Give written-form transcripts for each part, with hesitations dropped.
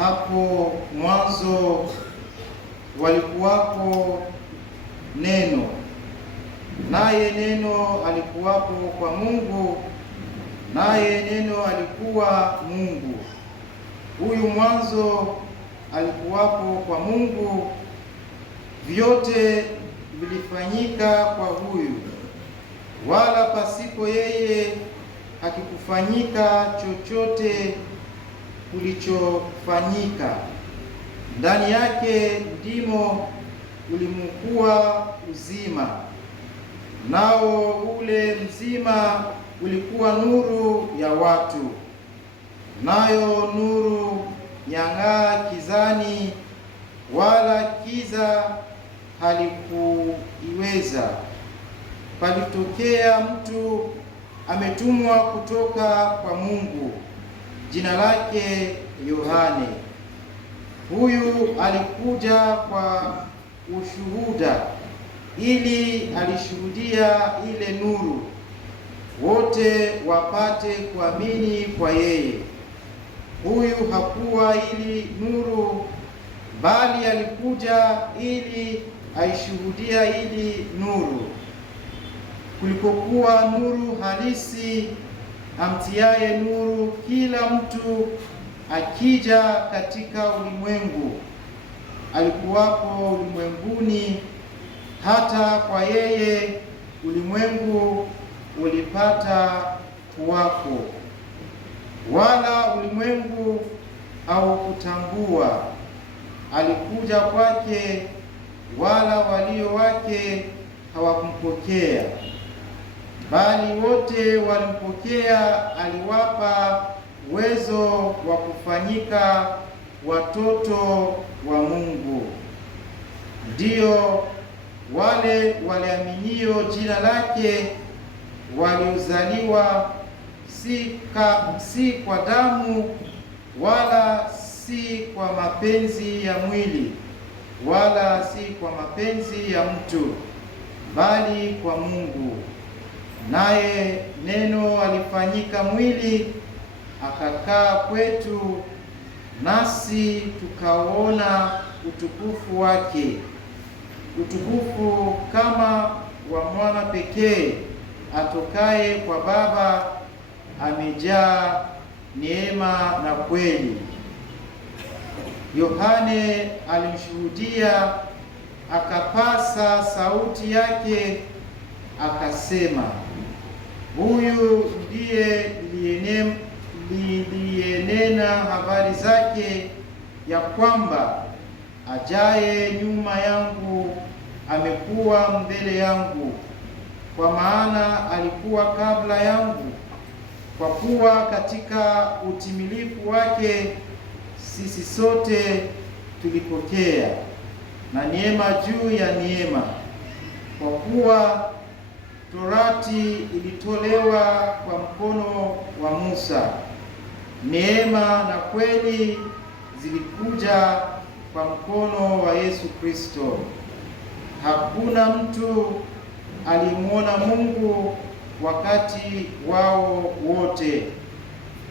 Hapo mwanzo walikuwapo Neno, naye Neno alikuwapo kwa Mungu, naye Neno alikuwa Mungu. Huyu mwanzo alikuwapo kwa Mungu. Vyote vilifanyika kwa huyu, wala pasipo yeye hakikufanyika chochote kulichofanyika. Ndani yake ndimo ulimkuwa uzima, nao ule mzima ulikuwa nuru ya watu, nayo nuru yang'aa kizani, wala kiza halikuiweza. Palitokea mtu ametumwa kutoka kwa Mungu, jina lake Yohane. Huyu alikuja kwa ushuhuda, ili alishuhudia ile nuru, wote wapate kuamini kwa yeye. Huyu hakuwa ili nuru, bali alikuja ili aishuhudia ili nuru. Kulikokuwa nuru halisi, amtiaye nuru kila mtu akija katika ulimwengu. Alikuwapo ulimwenguni, hata kwa yeye ulimwengu ulipata kuwapo, wala ulimwengu haukutambua. Alikuja kwake, wala walio wake hawakumpokea. Bali wote walimpokea, aliwapa uwezo wa kufanyika watoto wa Mungu, ndio wale waliaminio jina lake, waliozaliwa si kwa damu, wala si kwa mapenzi ya mwili, wala si kwa mapenzi ya mtu, bali kwa Mungu. Naye Neno alifanyika mwili, akakaa kwetu, nasi tukauona utukufu wake, utukufu kama wa mwana pekee atokaye kwa Baba, amejaa neema na kweli. Yohane alimshuhudia, akapasa sauti yake, akasema, huyu ndiye niliyenena habari zake, ya kwamba ajaye nyuma yangu amekuwa mbele yangu, kwa maana alikuwa kabla yangu. Kwa kuwa katika utimilifu wake sisi sote tulipokea, na neema juu ya neema. Kwa kuwa Torati ilitolewa kwa mkono wa Musa, neema na kweli zilikuja kwa mkono wa Yesu Kristo. Hakuna mtu alimwona Mungu wakati wao wote.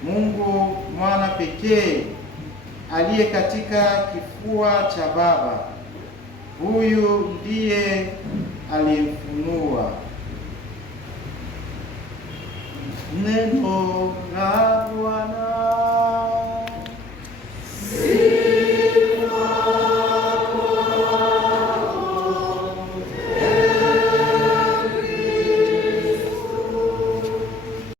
Mungu mwana pekee aliye katika kifua cha Baba, huyu ndiye aliyemfunua. Neno la Bwana.